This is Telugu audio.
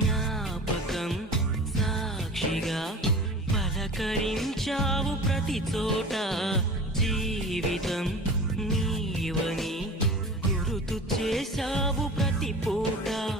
జ్ఞాపకం సాక్షిగా పలకరించావు ప్రతి చోట. జీవితం నీవని గుర్తు చేశావు ప్రతి పూట.